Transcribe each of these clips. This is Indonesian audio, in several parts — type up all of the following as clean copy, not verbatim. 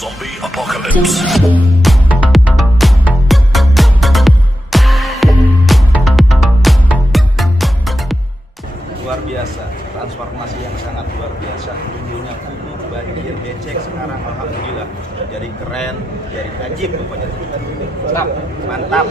Zombie Apocalypse. Luar biasa, transformasi yang sangat luar biasa. Dulunya kubu banjir becek, sekarang alhamdulillah jadi keren, jadi ajib pokoknya. Mantap.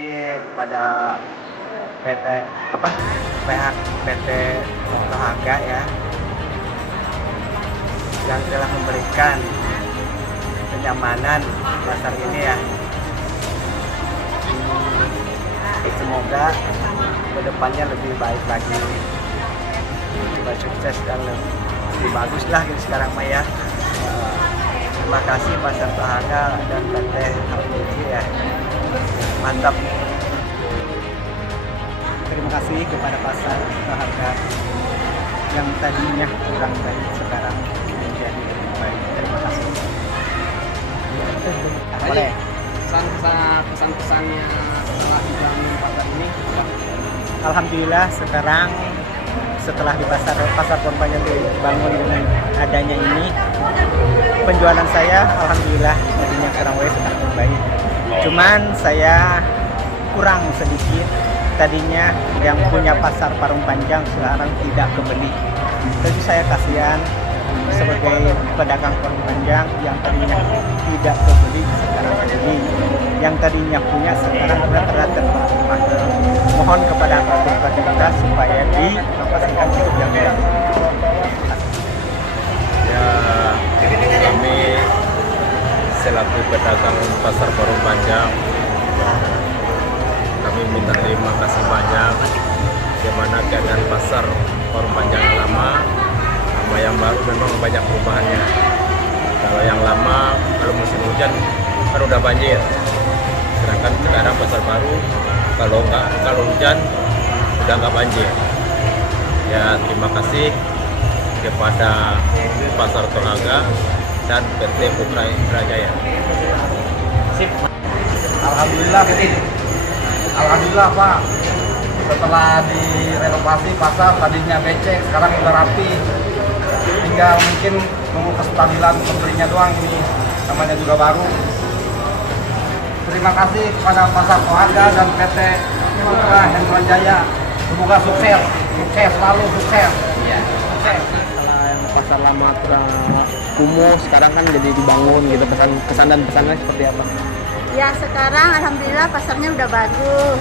kasih kepada pihak PT Tohaga ya, yang telah memberikan kenyamanan pasar ini ya. Semoga kedepannya lebih baik lagi, lebih sukses dan lebih bagus lah sekarang mah ya. Terima kasih Pasar Tohaga dan PT rinci ya, mantap. Terima kasih kepada Pasar Tohaga yang tadinya kurang baik sekarang menjadi lebih baik. Terima kasih. Boleh. Pesan-pesannya setelah dibangun pasar ini apa? Alhamdulillah sekarang setelah di Pasar Parung Panjang dibangun dengan adanya ini, penjualan saya alhamdulillah tadinya kurang baik sekarang baik. Cuman saya kurang sedikit, tadinya yang punya Pasar Parung Panjang sekarang tidak kebeli. Jadi saya kasihan sebagai pedagang Parung Panjang yang tadinya tidak kebeli sekarang kebeli, yang tadinya punya sekarang sudah terlalu mahal. Mohon kepada kita supaya dipastikan hidup yang baik. Ya, kami selaku pedagang Pasar Parung Panjang, kami minta terima kasih banyak bagaimana keadaan Pasar Parung Panjang yang lama sama yang baru memang banyak perubahannya. Kalau yang lama, kalau musim hujan kan udah banjir, sedangkan sekarang Pasar baru kalau hujan udah nggak banjir. Ya, terima kasih kepada Pasar Tohaga dan PT Jaya. Sip. Alhamdulillah Pak, setelah direnovasi pasar tadinya becek, sekarang udah rapi. Tinggal mungkin nunggu kestabilan pembelinya doang, ini namanya juga baru. Terima kasih kepada Pasar Tohaga dan PT Jaya. Semoga sukses selalu sukses. Iya. Sukses. Setelah yang pasar lama kumuh, sekarang kan jadi dibangun gitu, kesan dan pesannya seperti apa? Ya sekarang alhamdulillah pasarnya udah bagus,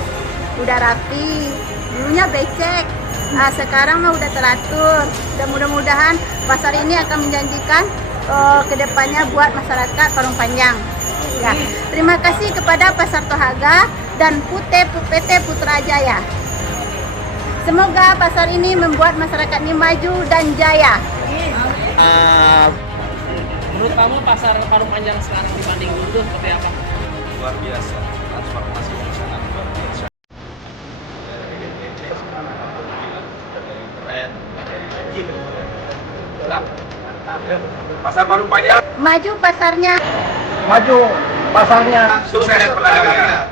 udah rapi, dulunya becek, sekarang mah udah teratur. Dan mudah-mudahan pasar ini akan menjanjikan kedepannya buat masyarakat Parung Panjang. Ya, terima kasih kepada Pasar Tohaga dan PT Jaya. Semoga pasar ini membuat masyarakat ini maju dan jaya. Menurut kamu pasar Parung Panjang sekarang dibanding dulu seperti apa? Luar biasa, transformasi yang sangat luar biasa. Pasar Parung Panjang Maju pasarnya. Maju pasarnya. sukses perdagangan.